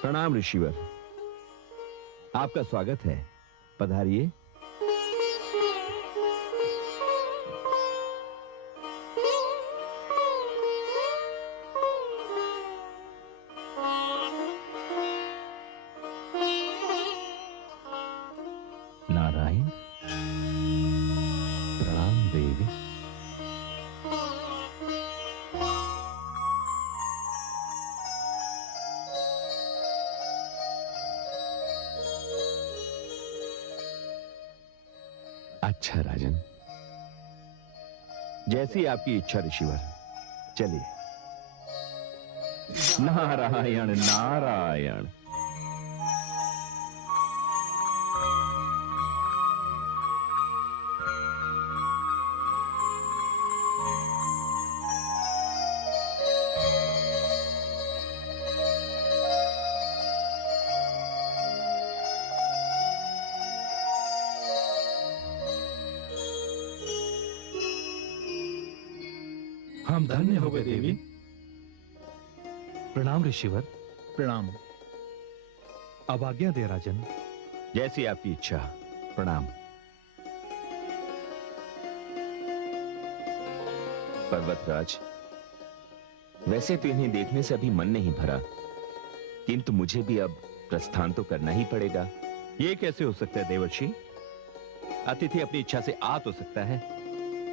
प्रणाम ऋषिवर, आपका स्वागत है। पधारिए। नारायण, प्रणाम देवी। अच्छा राजन, जैसी आपकी इच्छा ऋषिवर। चलिए। नारायण नारायण। हम धन्य हो गए देवी। प्रणाम ऋषिवर। प्रणाम। अब आज्ञा दे राजन। जैसी आपकी इच्छा। प्रणाम। पर्वतराज, वैसे तो इन्हें देखने से अभी मन नहीं भरा, किंतु मुझे भी अब प्रस्थान तो करना ही पड़ेगा। ये कैसे हो सकता है देवर्षि? अतिथि अपनी इच्छा से आ तो सकता है,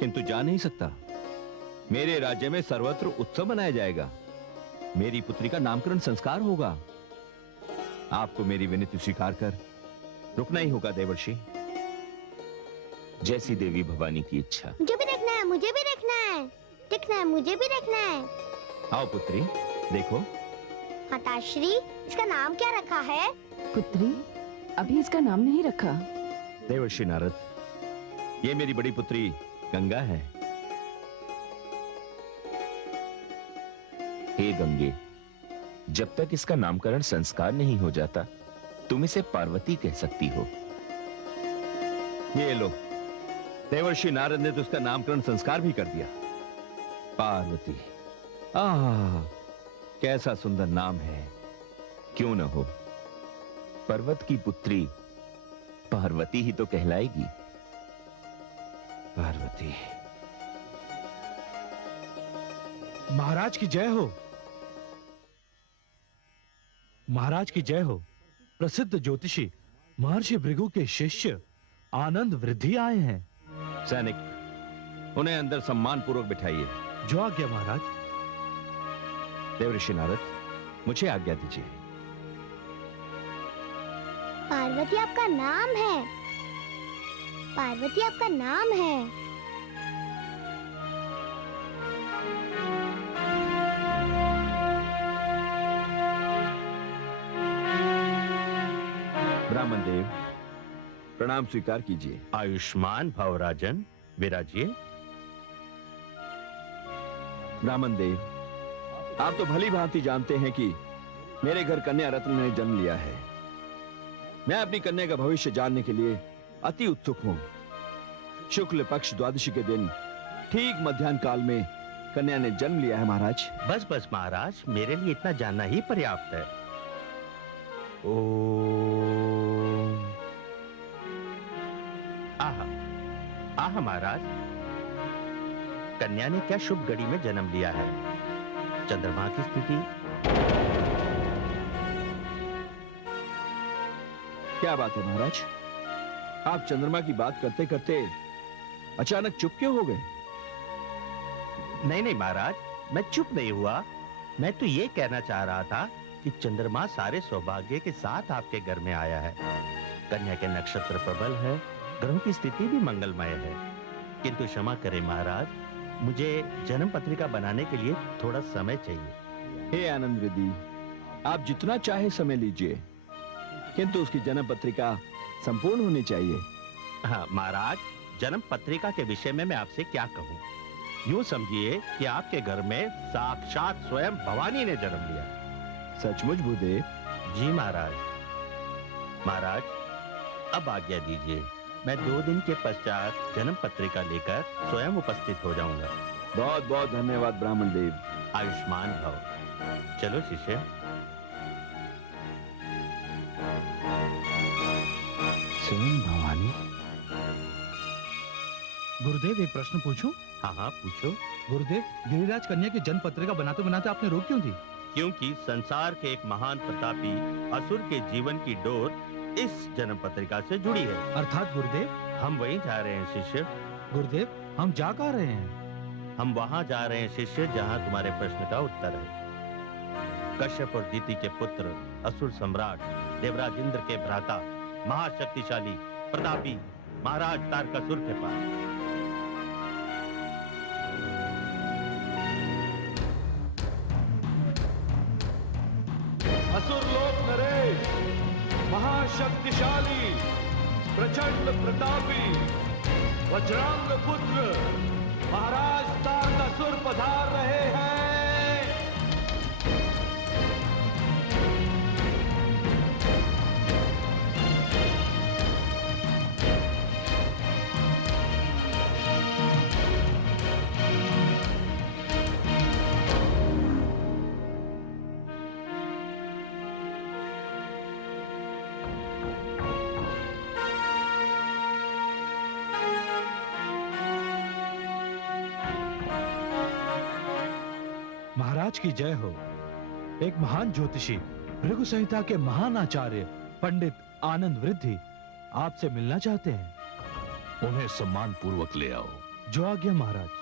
किंतु जा नहीं सकता। मेरे राज्य में सर्वत्र उत्सव मनाया जाएगा। मेरी पुत्री का नामकरण संस्कार होगा। आपको मेरी विनती स्वीकार कर रुकना ही होगा देवर्षि। जैसी देवी भवानी की इच्छा। मुझे भी देखना है, मुझे भी देखना है, देखना है, मुझे भी देखना है। आओ पुत्री, देखो। माताश्री, इसका नाम क्या रखा है? पुत्री, अभी इसका नाम नहीं रखा। देवर्षि नारद, ये मेरी बड़ी पुत्री गंगा है। हे गंगे, जब तक इसका नामकरण संस्कार नहीं हो जाता, तुम इसे पार्वती कह सकती हो। ये लो, देवर्षि नारद ने तो उसका नामकरण संस्कार भी कर दिया। पार्वती। आह, कैसा सुंदर नाम है। क्यों न हो, पर्वत की पुत्री पार्वती ही तो कहलाएगी। पार्वती। महाराज की जय हो। महाराज की जय हो। प्रसिद्ध ज्योतिषी महर्षि भृगु के शिष्य आनंद वृद्धि आए हैं। सैनिक, उन्हें अंदर सम्मान पूर्वक बिठाइए। जो आज्ञा महाराज। देवर्षि नारद, मुझे आज्ञा दीजिए। पार्वती आपका नाम है। पार्वती आपका नाम है। ब्राह्मण देव, प्रणाम स्वीकार कीजिए। आयुष्मान भव राजन, विराजिए। ब्राह्मण देव, आप तो भली भांति जानते हैं कि मेरे घर कन्या रत्न ने जन्म लिया है। मैं अपनी कन्या का भविष्य जानने के लिए अति उत्सुक हूं। शुक्ल पक्ष द्वादशी के दिन ठीक मध्याह्न काल में कन्या ने जन्म लिया है महाराज। बस बस महाराज, मेरे लिए इतना जानना ही पर्याप्त है। ओम। आहा, आहा महाराज, कन्या ने क्या शुभ घड़ी में जन्म लिया है। चंद्रमा की स्थिति। क्या बात है महाराज, आप चंद्रमा की बात करते करते अचानक चुप क्यों हो गए? नहीं नहीं महाराज, मैं चुप नहीं हुआ। मैं तो ये कहना चाह रहा था कि चंद्रमा सारे सौभाग्य के साथ आपके घर में आया है। कन्या के नक्षत्र प्रबल है, ग्रहों की स्थिति भी मंगलमय है। किंतु क्षमा करें महाराज, मुझे जन्म पत्रिका बनाने के लिए थोड़ा समय चाहिए। हे आनंद रिद्धि, आप जितना चाहे समय लीजिए, किंतु उसकी जन्म पत्रिका संपूर्ण होनी चाहिए। हाँ महाराज, जन्म पत्रिका के विषय में मैं आपसे क्या कहूँ। यूं समझिए कि आपके घर में साक्षात स्वयं भवानी ने जन्म लिया। सचमुच भूदेव? जी महाराज। महाराज, अब आज्ञा दीजिए, मैं 2 दिन के पश्चात जन्म पत्रिका लेकर स्वयं उपस्थित हो जाऊंगा। बहुत बहुत धन्यवाद ब्राह्मण देव। आयुष्मान भव। चलो शिष्य। स्वयं भवानी। गुरुदेव एक प्रश्न पूछूं? हाँ हाँ पूछो। गुरुदेव, गिरिराज कन्या की जन्म पत्रिका बनाते बनाते आपने रोक क्यों दी? क्योंकि संसार के एक महान प्रतापी असुर के जीवन की डोर इस जन्म पत्रिका से जुड़ी है। अर्थात गुरुदेव? हम वहीं जा रहे हैं शिष्य। गुरुदेव, हम जा कहाँ रहे हैं? हम वहां जा रहे हैं शिष्य जहां तुम्हारे प्रश्न का उत्तर है। कश्यप और दीति के पुत्र, असुर सम्राट देवराज इंद्र के भ्राता, महाशक्तिशाली प्रतापी महाराज तारकासुर के पास। असुरलोक नरेश, महाशक्तिशाली प्रचंड प्रतापी वज्रांग पुत्र महाराज तारकासुर पधार रहे हैं। महाराज की जय हो। एक महान ज्योतिषी, भृगु संहिता के महान आचार्य पंडित आनंद वृद्धि आपसे मिलना चाहते हैं। उन्हें सम्मान पूर्वक ले आओ। जो आज्ञा महाराज।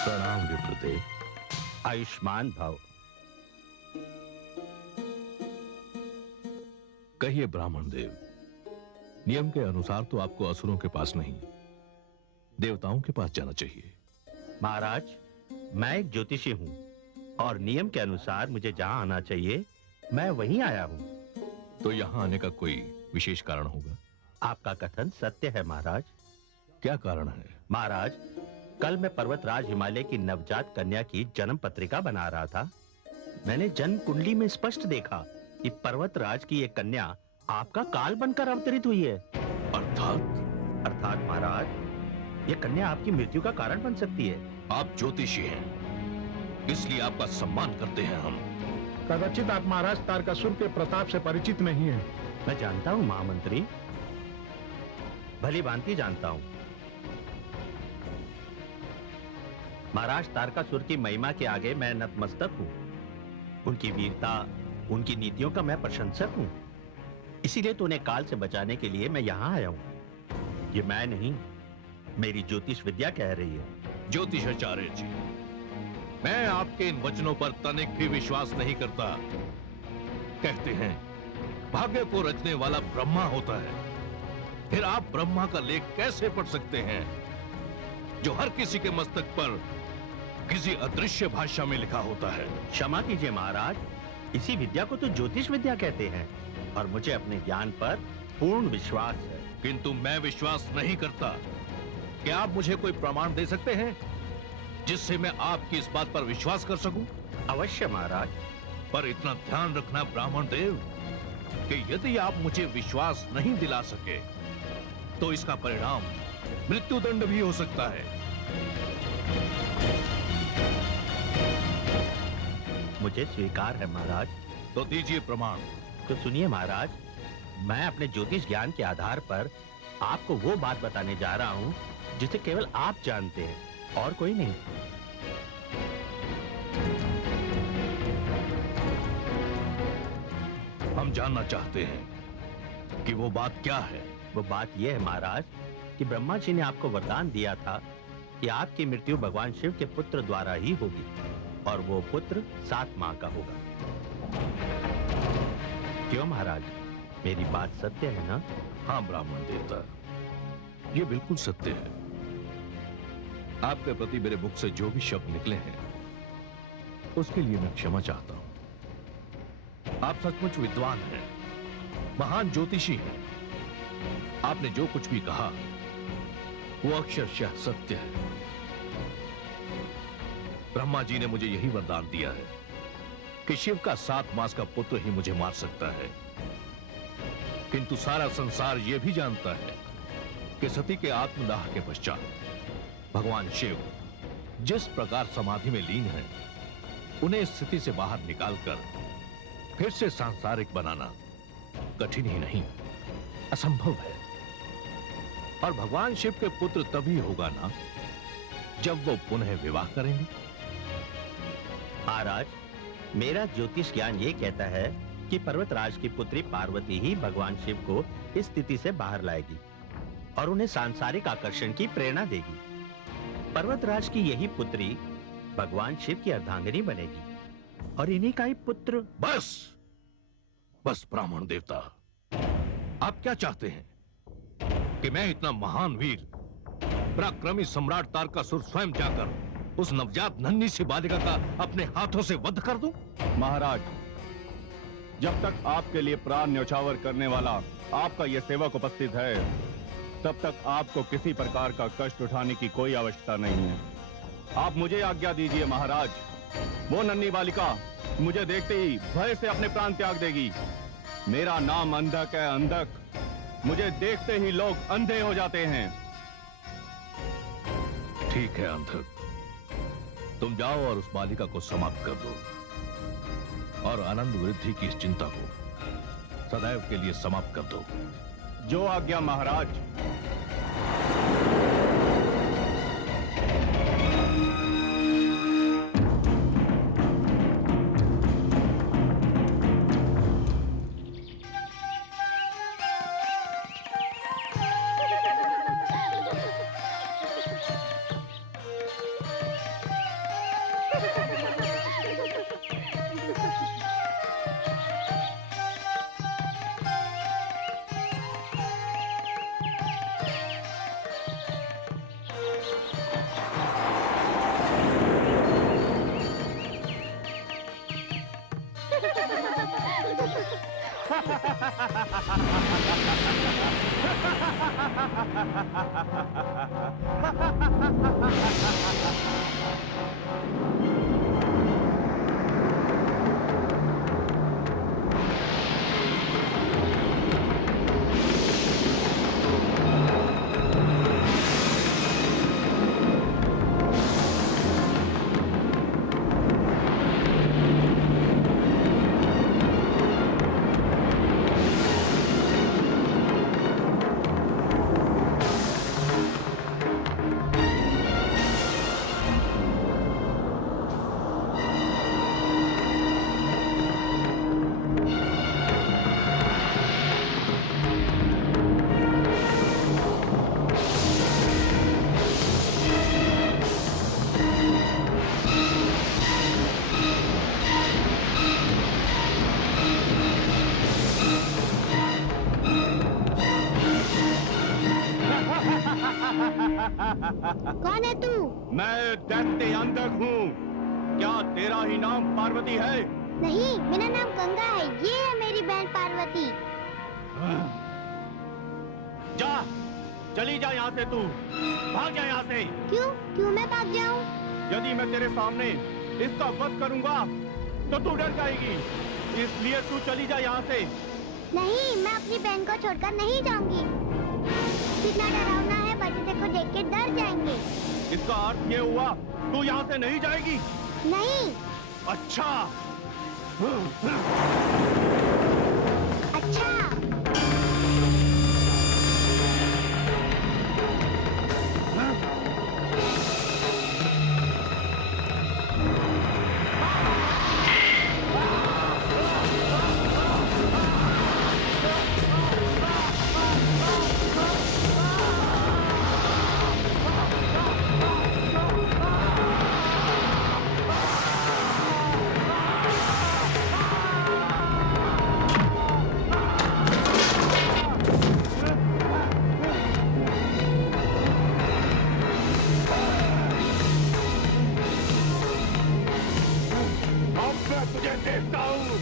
प्रणाम विप्रदेव। आयुष्मान भव। कहिए ब्राह्मण देव, नियम के अनुसार तो आपको असुरों के पास नहीं, देवताओं के पास जाना चाहिए। महाराज, मैं एक ज्योतिषी हूँ और नियम के अनुसार मुझे जहाँ आना चाहिए मैं वहीं आया हूँ। तो यहाँ आने का कोई विशेष कारण होगा? आपका कथन सत्य है महाराज। क्या कारण है? महाराज, कल मैं पर्वतराज हिमालय की नवजात कन्या की जन्म पत्रिका बना रहा था। मैंने जन्म कुंडली में स्पष्ट देखा कि पर्वतराज की ये कन्या आपका काल बनकर अवतरित हुई है। अर्थात महाराज, ये कन्या आपकी मृत्यु का कारण बन सकती है। आप ज्योतिषी हैं, इसलिए आपका सम्मान करते हैं हम। कदाचित आप महाराज तारकासुर के प्रताप से परिचित नहीं हैं। मैं जानता हूँ महामंत्री, भली भांति जानता हूँ। महाराज तारकासुर की महिमा के आगे मैं नतमस्तक हूँ। उनकी वीरता, उनकी नीतियों का मैं प्रशंसक हूँ। इसीलिए तो उन्हें काल से बचाने के लिए मैं यहाँ आया हूँ। ये मैं नहीं, मेरी ज्योतिष विद्या कह रही है। ज्योतिषाचार्य जी, मैं आपके इन वचनों पर तनिक भी विश्वास नहीं करता। कहते हैं भाग्य को रचने वाला ब्रह्मा होता है, फिर आप ब्रह्मा का लेख कैसे पढ़ सकते हैं जो हर किसी के मस्तक पर किसी अदृश्य भाषा में लिखा होता है? क्षमा कीजिए महाराज, इसी विद्या को तो ज्योतिष विद्या कहते हैं और मुझे अपने ज्ञान पर पूर्ण विश्वास है। किंतु मैं विश्वास नहीं करता। क्या आप मुझे कोई प्रमाण दे सकते हैं जिससे मैं आपकी इस बात पर विश्वास कर सकूं? अवश्य महाराज। पर इतना ध्यान रखना ब्राह्मण देव कि यदि आप मुझे विश्वास नहीं दिला सके तो इसका परिणाम मृत्युदंड भी हो सकता है। मुझे स्वीकार है महाराज। तो दीजिए प्रमाण। तो सुनिए महाराज, मैं अपने ज्योतिष ज्ञान के आधार पर आपको वो बात बताने जा रहा हूँ जिसे केवल आप जानते हैं और कोई नहीं। हम जानना चाहते हैं कि वो बात क्या है। वो बात यह है महाराज कि ब्रह्मा जी ने आपको वरदान दिया था कि आपकी मृत्यु भगवान शिव के पुत्र द्वारा ही होगी और वो पुत्र 7 माह का होगा। क्यों महाराज, मेरी बात सत्य है ना? हाँ ब्राह्मण देवता, ये बिल्कुल सत्य है। आपके प्रति मेरे मुख से जो भी शब्द निकले हैं उसके लिए मैं क्षमा चाहता हूं। आप सचमुच विद्वान हैं, महान ज्योतिषी हैं। आपने जो कुछ भी कहा वो अक्षरशः सत्य है। ब्रह्मा जी ने मुझे यही वरदान दिया है कि शिव का 7 मास का पुत्र ही मुझे मार सकता है, किंतु सारा संसार यह भी जानता है कि सती के आत्मदाह के पश्चात भगवान शिव जिस प्रकार समाधि में लीन है, उन्हें इस स्थिति से बाहर निकालकर फिर से सांसारिक बनाना कठिन ही नहीं, असंभव है। और भगवान शिव के पुत्र तभी होगा ना जब वो पुनः विवाह करेंगे। महाराज, मेरा ज्योतिष ज्ञान ये कहता है कि पर्वतराज की पुत्री पार्वती ही भगवान शिव को इस स्थिति से बाहर लाएगी और उन्हें सांसारिक आकर्षण की प्रेरणा देगी। पर्वतराज की यही पुत्री भगवान शिव की अर्धांगिनी बनेगी और इन्हीं का ही पुत्र। बस बस ब्राह्मण देवता, आप क्या चाहते हैं कि मैं इतना महान वीर पराक्रमी सम्राट तारकासुर स्वयं जाकर उस नवजात नन्ही सी बालिका का अपने हाथों से वध कर दूं? महाराज, जब तक आपके लिए प्राण न्यौछावर करने वाला आपका यह सेवक उपस्थित है, तब तक आपको किसी प्रकार का कष्ट उठाने की कोई आवश्यकता नहीं है। आप मुझे आज्ञा दीजिए महाराज। वो नन्ही बालिका मुझे देखते ही भय से अपने प्राण त्याग देगी। मेरा नाम अंधक है, अंधक। मुझे देखते ही लोग अंधे हो जाते हैं। ठीक है अंधक, तुम जाओ और उस बालिका को समाप्त कर दो और आनंद वृद्धि की इस चिंता को सदैव के लिए समाप्त कर दो। जो आज्ञा महाराज। कौन है तू? मैं दैत्य अंधक हूँ। क्या तेरा ही नाम पार्वती है? नहीं, मेरा नाम गंगा है। ये है मेरी बहन पार्वती। जा, चली जा यहाँ से तू। भाग जा यहाँ से। क्यों? क्यों मैं भाग जाऊँ? यदि मैं तेरे सामने इसका वध करूंगा तो तू डर जाएगी, इसलिए तू चली जा यहाँ से। नहीं, मैं अपनी बहन को छोड़कर नहीं जाऊंगी। कितना डरावना है, बच्चे को देख के डर जाएंगे। इसका अर्थ ये हुआ तू यहाँ से नहीं जाएगी? नहीं। अच्छा। अच्छा। देखता हूँ।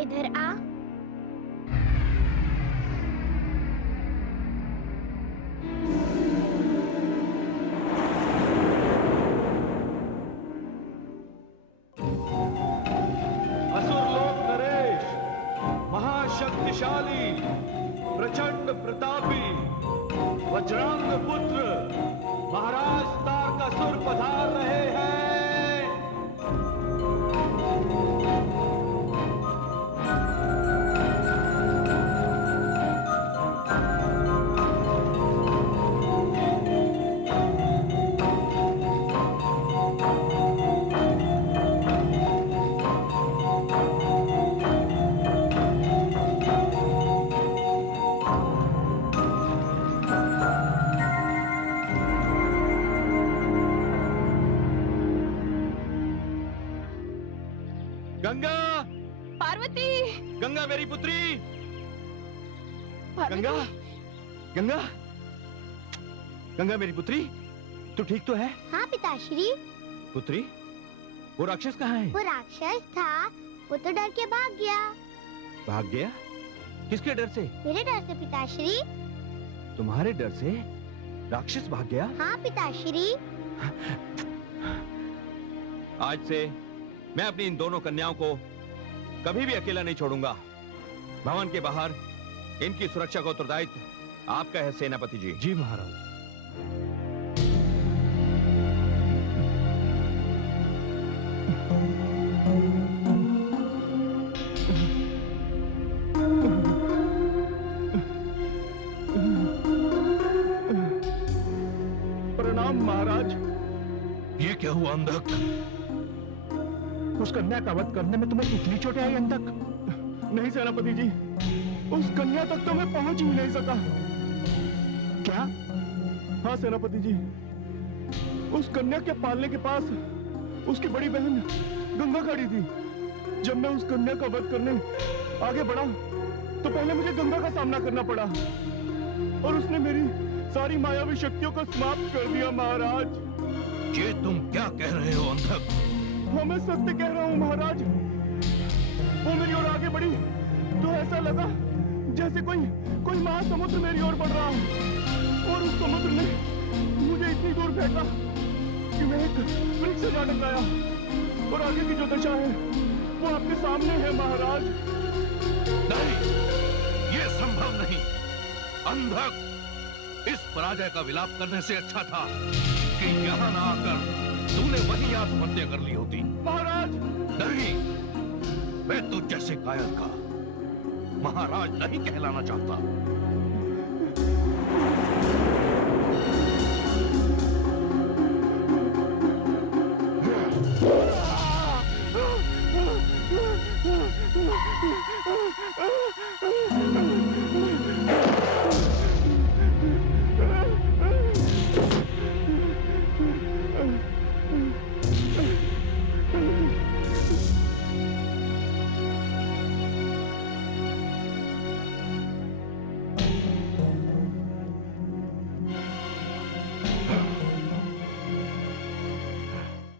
इधर आ। असुर लोक नरेश, महाशक्तिशाली, प्रचंड प्रतापी, वज्रांग पुत्र महाराज तारकासुर पधार रहे हैं। गंगा, पार्वती, गंगा मेरी पुत्री, पार्वती। गंगा, गंगा, गंगा मेरी पुत्री, तू ठीक तो है? हाँ पिताश्री, पुत्री, वो राक्षस कहाँ है? वो राक्षस था, वो तो डर के भाग गया। भाग गया? किसके डर से? मेरे डर से पिताश्री। तुम्हारे डर से राक्षस भाग गया? हाँ पिताश्री। आज से मैं अपनी इन दोनों कन्याओं को कभी भी अकेला नहीं छोड़ूंगा। भवन के बाहर इनकी सुरक्षा का उत्तरदायित्व आपका है सेनापति जी। जी महाराज। प्रणाम महाराज। ये क्या हुआ अंधक? उस कन्या का वध करने में तुम्हें इतनी चोटें आई अंधक? नहीं सेनापति जी, उस कन्या तक तो मैं पहुंच ही नहीं सका। क्या? हाँ सेनापति जी, उस कन्या के पालने के पास उसकी बड़ी बहन गंगा खड़ी थी। जब मैं उस कन्या का वध करने आगे बढ़ा तो पहले मुझे गंगा का सामना करना पड़ा और उसने मेरी सारी मायावी शक्तियों को समाप्त कर दिया महाराज। ये तुम क्या कह रहे हो अंधक? हाँ मैं सत्य कह रहा हूँ महाराज। वो मेरी ओर आगे बढ़ी तो ऐसा लगा जैसे कोई महासमुद्र मेरी ओर बढ़ रहा है और उस समुद्र ने मुझे इतनी दूर फेंका कि मैं एक वृक्ष से जा टकराया और आगे की जो दशा है वो आपके सामने है महाराज। नहीं, ये संभव नहीं। अंधक, इस पराजय का विलाप करने से अच्छा था कि यहाँ ना आकर तूने वही आत्महत्या कर ली होती। महाराज नहीं, मैं तो जैसे कायर का महाराज नहीं कहलाना चाहता।